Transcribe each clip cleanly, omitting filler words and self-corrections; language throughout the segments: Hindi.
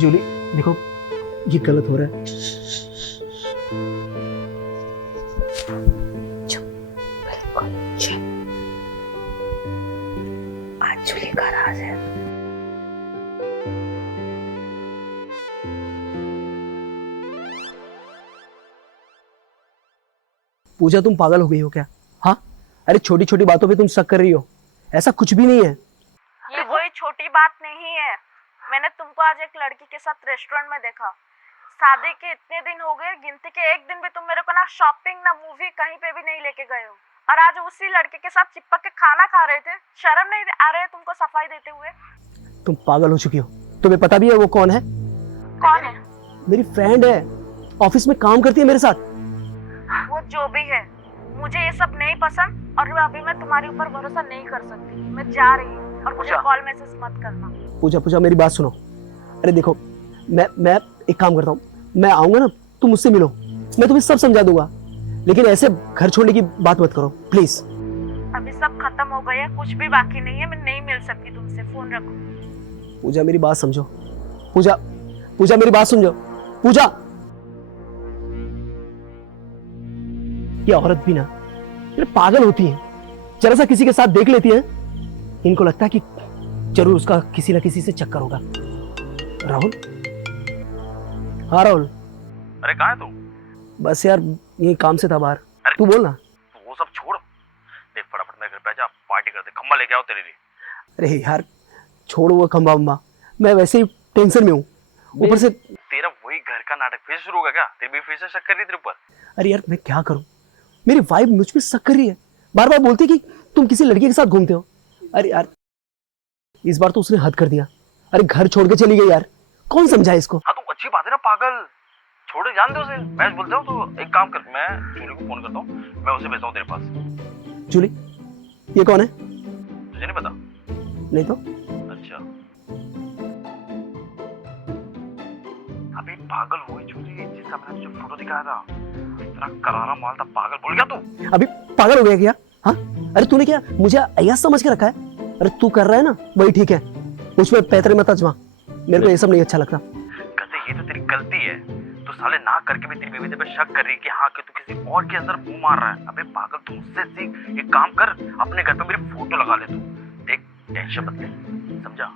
जूली देखो, ये गलत हो रहा है। बिल्कुल चुप। आज जूली का राज है। पूजा तुम पागल हो गई हो क्या? हाँ, अरे छोटी छोटी बातों पे तुम शक कर रही हो, ऐसा कुछ भी नहीं है। ये कोई छोटी बात नहीं है। मैंने तुमको आज एक लड़की के साथ रेस्टोरेंट में देखा। शादी के इतने दिन हो गए, गिनती के एक दिन भी तुम मेरे को ना शॉपिंग ना मूवी कहीं पे भी नहीं लेके गए हो। और आज उसी लड़के के साथ चिपक के खाना खा रहे थे। शर्म नहीं आ रही है तुमको सफाई देते हुए? तुम पागल हो चुकी हो। तुम्हें पता भी है वो कौन है? कौन है? मेरी फ्रेंड है, ऑफिस में काम करती है मेरे साथ। वो जो भी है, मुझे ये सब नहीं पसंद और अभी मैं तुम्हारे ऊपर भरोसा नहीं कर सकती। मैं जा रही हूँ और मुझे कॉल मैसेज मत करना। पूजा पूजा मेरी बात सुनो। अरे देखो, मैं एक काम करता हूँ, मैं आऊंगा ना, तुम मुझसे मिलो, मैं तुम्हें सब समझा दूंगा, लेकिन ऐसे घर छोड़ने की बात मत करो प्लीज। अभी सब खत्म हो गया, कुछ भी बाकी नहीं है। मैं नहीं मिल सकती तुमसे, फोन रखो। पूजा मेरी बात समझो। पूजा पूजा मेरी बात समझो। पूजा, ये औरत भी ना पागल होती है, जरा सा किसी के साथ देख लेती है, इनको लगता है कि जरूर उसका किसी ना किसी से चक्कर होगा। राहुल, हाँ राहुल। अरे कहाँ है तू? बस यार यही काम से था बाहर। तू बोल ना। तू वो सब छोड़, देख फटाफट मेरे घर पे आजा, पार्टी करते, खम्बा लेके आओ तेरे लिए। अरे यार छोड़ो वो खंबा वंबा, मैं वैसे ही टेंशन में हूँ, ऊपर से तेरा वही घर का नाटक फिर शुरू होगा क्या? तेरी भी फिर से शक कर रही तेरे ऊपर? अरे यार मैं क्या करूँ, मेरी वाइफ मुझ पे शक कर रही है, बार बार बोलती कि तुम किसी लड़की के साथ घूमते हो। अरे यार इस बार तो उसने हद कर दिया। अरे घर छोड़ के चली गई यार, कौन समझाए इसको? हाँ तो अच्छी बात है ना पागल, छोड़ जान दो उसे। मैं बोलता हूँ तो एक काम कर, मैं जूली को फोन करता हूँ, मैं उसे भेजता हूँ तेरे पास। जूली? ये कौन है? तुझे नहीं पता? नहीं तो। अच्छा, अबे पागल हुई जूली, जिसका मैंने तुझे फोटो दिखाया था, इतना करारा माल था, पागल भूल गया तू? अभी पागल हो गया क्या? हाँ, अरे तूने क्या मुझे अय्यास समझ के रखा है? अरे तू कर रहा है ना वही ठीक है, मुझमें पैतरे मत आजमा, मेरे को ये सब नहीं अच्छा लगता। कहते ये तो तेरी गलती है, तू साले ना करके भी तेरी बीवी तेरे पे शक कर रही है कि हाँ कि तू किसी और के अंदर मुंह मार रहा है। अबे पागल, तू मुझसे सीख, एक काम कर, अपने घर पे मेरी फोटो लगा ले तू। देख टेंशन मत ले, समझा?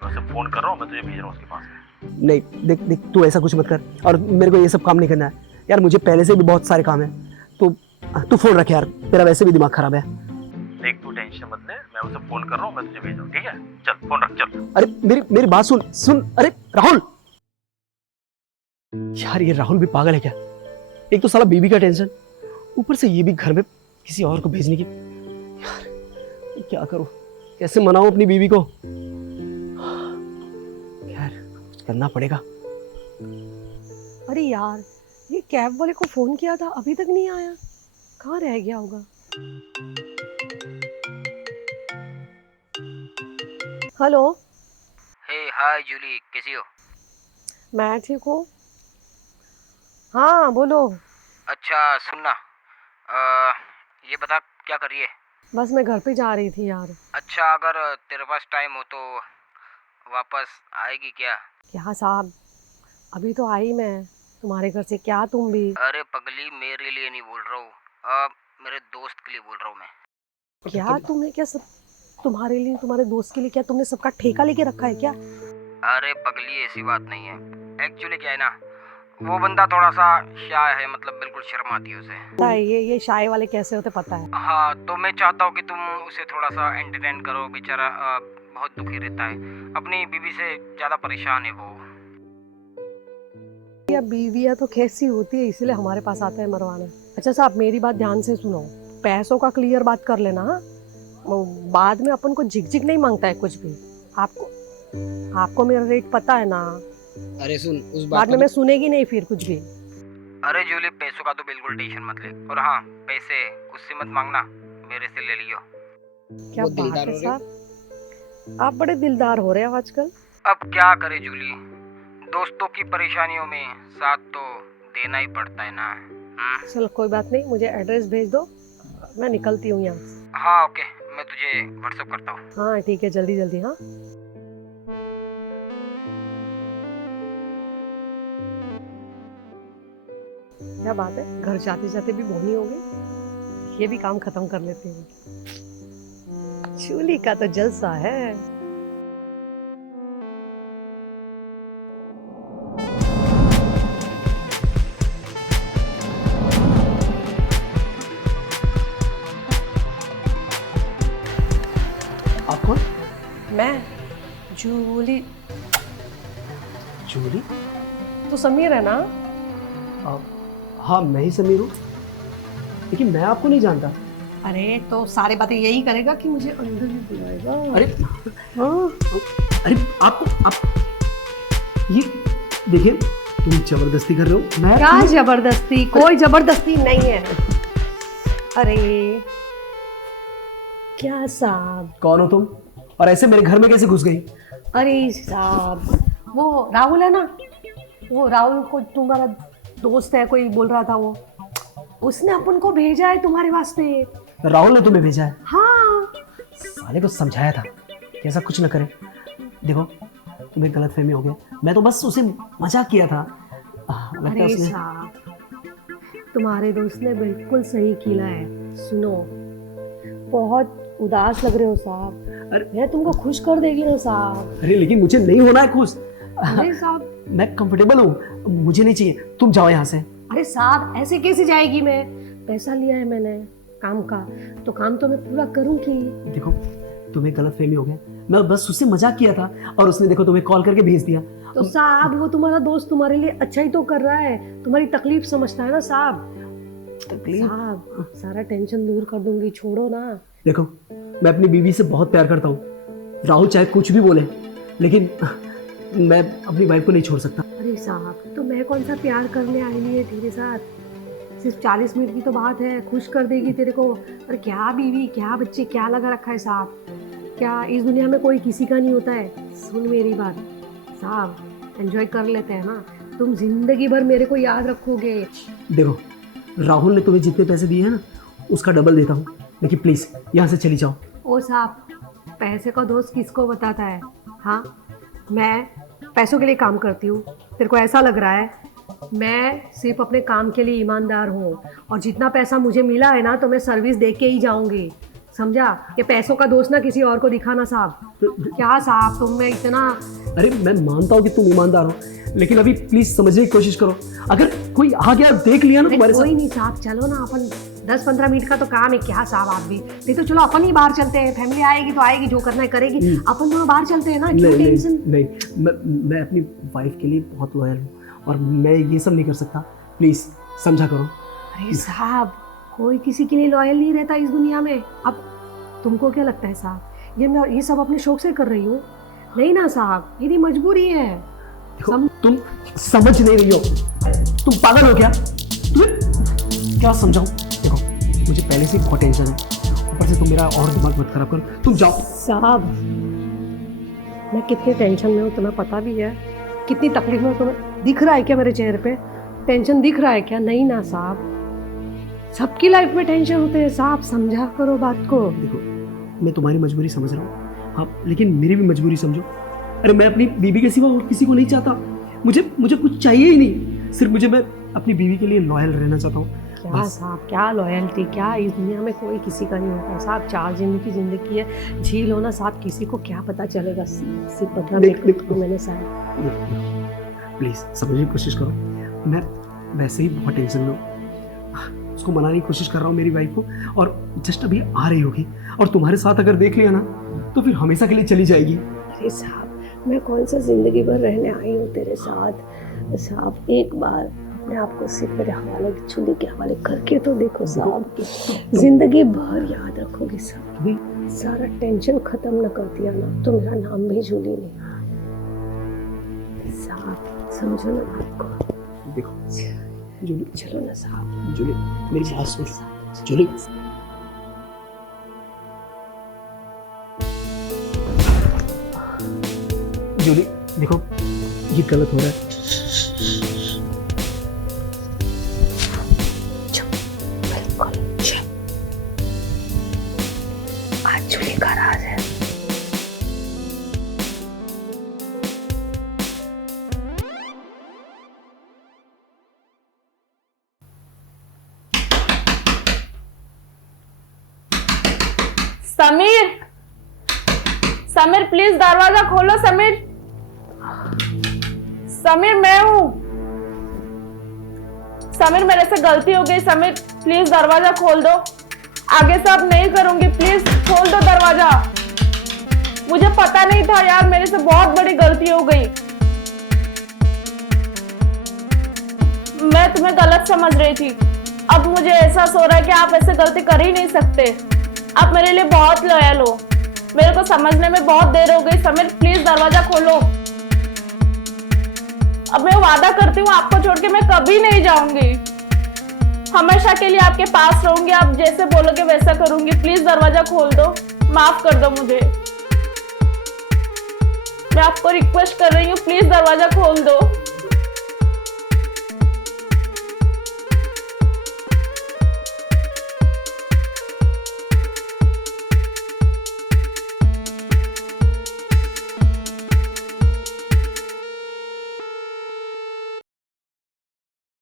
मैं उसे फोन कर रहा हूँ, मैं तुझे भेज रहा हूँ उसके पास। नहीं देख देख, तू ऐसा कुछ मत कर, और मेरे को ये सब काम नहीं करना है यार, मुझे पहले से भी बहुत सारे काम है। तू फोन रख यार, मेरा वैसे भी दिमाग खराब है। देख तू टेंशन मत ले, मैं उसे फोन कर रहा हूँ, मैं तुझे भेज रहा हूँ, ठीक है? चल फोन रख, चल। अरे मेरी बात सुन। अरे राहुल, यार ये राहुल भी पागल है क्या? एक तो साला बीबी का टेंशन, ऊपर से ये भी घर में किसी और को भेजने की। यार क्या करूं, कैसे मनाऊं अपनी बीबी को? यार कुछ करना पड़ेगा। अरे यार, ये कैब वाले को फोन किया था, अभी तक नहीं आया, कहाँ रह गया होगा? हेलो। हे हाय जूली, कैसी हो? मैं ठीक हूँ। हाँ बोलो। अच्छा सुनना, ये बता क्या कर रही है? बस मैं घर पे जा रही थी यार। अच्छा, अगर तेरे पास टाइम हो तो वापस आएगी क्या? क्या साहब, अभी तो आई मैं तुम्हारे घर से, क्या तुम भी? अरे पगली, मेरे लिए नहीं बोल रहा हूँ, मेरे दोस्त के लिए बोल रहा हूँ मैं। क्या तुमने क्या सब तुम्हारे लिए, तुम्हारे दोस्त के लिए क्या तुमने सबका ठेका लेके रखा है क्या? अरे पगली ऐसी बात नहीं है, एक्चुअली क्या है ना, वो बंदा थोड़ा सा शाय है, मतलब बिल्कुल शर्म आती है उसे। पता है ये शाय वाले कैसे होते पता है। हाँ तो मैं चाहता हूँ कि तुम उसे थोड़ा सा एंटरटेन करो, बेचारा बहुत दुखी रहता है, अपनी बीवी से ज्यादा परेशान है वो। या बीवियाँ तो कैसी होती है, इसीलिए हमारे पास आते हैं मरवाने। अच्छा साहब मेरी बात ध्यान से सुनो, पैसों का क्लियर बात कर लेना। हाँ, बाद में अपन को झिक नहीं मांगता है कुछ भी। आपको मेरा रेट पता है ना। अरे सुन, उस बाद में मैं सुनेगी नहीं फिर कुछ भी। अरे जूली, पैसों का तो बिल्कुल टेंशन मत ले, और हाँ पैसे उससे मत मांगना, मेरे से ले लियो। क्या बात है साहब, आप बड़े दिलदार हो रहे हैं आजकल। अब क्या करे जूली, दोस्तों की परेशानियों में साथ तो देना ही पड़ता है ना। चलो कोई बात नहीं, मुझे एड्रेस भेज दो, मैं निकलती हूँ यहाँ से। हाँ ओके, मैं तुझे व्हाट्सएप करता हूँ। हाँ ठीक है, जल्दी जल्दी। हाँ क्या बात है, घर जाते जाते भी बोनी हो गई। ये भी काम खत्म कर लेते हैं। चूली का तो जलसा है। आप कौन? मैं जूली। जूली? तो समीर है ना? हाँ मैं ही समीर हूँ, लेकिन मैं आपको नहीं जानता। अरे तो सारे बातें यही करेगा कि मुझे अंदर ही बुलाएगा। अरे हाँ। अरे आप ये देखिए, तुम जबरदस्ती कर रहे हो। मैं क्या जबरदस्ती? कोई जबरदस्ती नहीं है। अरे क्या साहब? कौन हो तुम और ऐसे मेरे घर में कैसे घुस गई? अरे साहब, वो राहुल है ना, वो राहुल को तुम्हारा दोस्त है कोई बोल रहा था, वो उसने अपन को भेजा है तुम्हारे वास्ते। राहुल ने तुम्हें भेजा है? हाँ। साले को समझाया था कि ऐसा कुछ न करे। देखो तुम्हें गलतफहमी हो गया, मैं तो बस उसे मजाक किया था। लगता है अरे उसने। साहब, तुम्हारे दोस्त ने बिल्कुल सही किया है। सुनो, बहुत उदास लग रहे हो साहब। अरे मैं तुमको खुश कर देगी ना साहब। अरे लेकिन मुझे नहीं होना है खुश। अरे साहब, मैं कंफर्टेबल हूँ, मुझे नहीं चाहिए। तुम जाओ यहाँ से। अरे साहब ऐसे कैसे जाएगी? मैं पैसा लिया है मैंने काम का, तो काम तो मैं पूरा करूंगी। देखो तुम्हें गलतफहमी हो गया, मैं बस उससे मजाक किया था और उसने देखो तुम्हें कॉल करके भेज दिया। तो साहब वो तुम्हारा दोस्त तुम्हारे लिए अच्छा ही तो कर रहा है, तुम्हारी तकलीफ समझता है ना साहब। तकलीफ? साहब सारा टेंशन दूर कर दूंगी, छोड़ो ना। देखो मैं अपनी बीवी से बहुत प्यार करता हूँ, राहुल चाहे कुछ भी बोले, लेकिन मैं अपनी वाइफ को नहीं छोड़ सकता। अरे साहब, तो मैं कौन सा प्यार करने आई है तेरे साथ? सिर्फ 40 मिनट की तो बात है, खुश कर देगी तेरे को। और क्या बीवी, क्या बच्चे, क्या लगा रखा है साहब? क्या इस दुनिया में कोई किसी का नहीं होता है? सुन मेरी बात साहब, एंजॉय कर लेते हैं ना, तुम जिंदगी भर मेरे को याद रखोगे। देखो राहुल ने तुम्हें जितने पैसे दिए हैं ना, उसका डबल देता हूँ, लेकिन प्लीज यहाँ से चली जाओ। ओ साहब, पैसे का दोस्त किसको बताता है? हाँ, मैं पैसों के लिए काम करती हूँ, तेरे को ऐसा लग रहा है? मैं सिर्फ अपने काम के लिए ईमानदार हूँ, और जितना पैसा मुझे मिला है ना, तो मैं सर्विस दे के ही जाऊंगी, समझा? ये पैसों का दोस्त ना किसी और को दिखाना साहब। क्या साहब तुम में इतना? अरे मैं मानता हूँ कि तुम ईमानदार हो, लेकिन अभी प्लीज समझने की कोशिश करो। अगर कोई आ गया देख लिया ना तुम्हारे साथ। कोई नहीं साहब, चलो ना, अपन 10-15 मिनट का तो काम है। क्या साहब आप भी नहीं तो चलो अपन ही बाहर चलते हैं, फैमिली आएगी तो आएगी, जो करना है करेगी, अपन दोनों बाहर चलते हैं ना। क्यों टेंशन? नहीं, मैं अपनी वाइफ के लिए बहुत लॉयल हूँ और मैं ये सब नहीं कर सकता, प्लीज समझा करो। अरे साहब, कोई किसी के लिए लॉयल नहीं रहता इस दुनिया में। अब तुमको क्या लगता है साहब, मैं ये सब अपने शौक से कर रही हूँ? नहीं ना साहब, मेरी मजबूरी है। तुम समझ नहीं रही हो, तुम पागल हो क्या? तुम्हें क्या समझाऊं? देखो मुझे पहले से बहुत टेंशन है, ऊपर से तुम मेरा और दिमाग मत खराब करो, तुम जाओ। साहब मैं कितनी टेंशन में हूँ तुम्हें पता भी है, कितनी तकलीफ में तुम्हें दिख रहा है क्या? मेरे चेहरे पे टेंशन दिख रहा है क्या? नहीं ना साहब, सबकी लाइफ में टेंशन होते हैं साहब, समझा करो बात को। देखो मैं तुम्हारी मजबूरी समझ रहा हूँ, हाँ, लेकिन मेरी भी मजबूरी समझो। अरे मैं अपनी बीवी के सिवा और किसी को नहीं चाहता, मुझे कुछ चाहिए ही नहीं, सिर्फ मैं अपनी बीवी के लिए लॉयल रहना चाहता हूँ। क्या साहब, क्या लॉयल्टी, क्या इस दुनिया में कोई किसी का नहीं होता साहब। 4 दिन की जिंदगी है, झील होना साहब, किसी को क्या पता चलेगा? सिर्फ 15 मिनट को मैंने साहब। प्लीज समझने की कोशिश करो, मैं वैसे ही बहुत टेंशन में हूँ, उसको मनाने की कोशिश कर रहा हूँ मेरी वाइफ को, और जस्ट अभी आ रही होगी और तुम्हारे साथ अगर देख लिया ना तो फिर हमेशा के लिए चली जाएगी। अरे साहब, मैं कौन सा जिंदगी भर रहने आई हूँ तेरे साथ साहब? एक बार अपने आप को सिर्फ मेरे हवाले, चूली के हवाले करके तो देखो साहब, जिंदगी भर याद रखोगे साहब। सारा टेंशन खत्म न कर दिया ना तो मेरा नाम भी जूली नहीं साहब, समझो ना बात को। देखो जूली, चलो ना साहब, जूली मेरी बात सुन। जूली जूली देखो ये गलत हो रहा है। आज जूली का राज है। समीर, समीर प्लीज दरवाजा खोलो। समीर, समीर मैं हूं। समीर मेरे से गलती हो गई। समीर प्लीज दरवाजा खोल दो। आगे से अब नहीं करूंगी, प्लीज खोल दो दरवाजा। मुझे पता नहीं था यार, मेरे से बहुत बड़ी गलती हो गई। मैं तुम्हें गलत समझ रही थी। अब मुझे एहसास हो रहा है कि आप ऐसे गलती कर ही नहीं सकते। आप मेरे लिए बहुत लॉयल हो। मेरे को समझने में बहुत देर हो गई। समीर प्लीज दरवाजा खोलो। अब मैं वादा करती हूँ आपको छोड़ के मैं कभी नहीं जाऊंगी। हमेशा के लिए आपके पास रहूंगी। आप जैसे बोलोगे वैसा करूंगी। प्लीज दरवाजा खोल दो, माफ कर दो मुझे। मैं आपको रिक्वेस्ट कर रही हूँ, प्लीज दरवाजा खोल दो।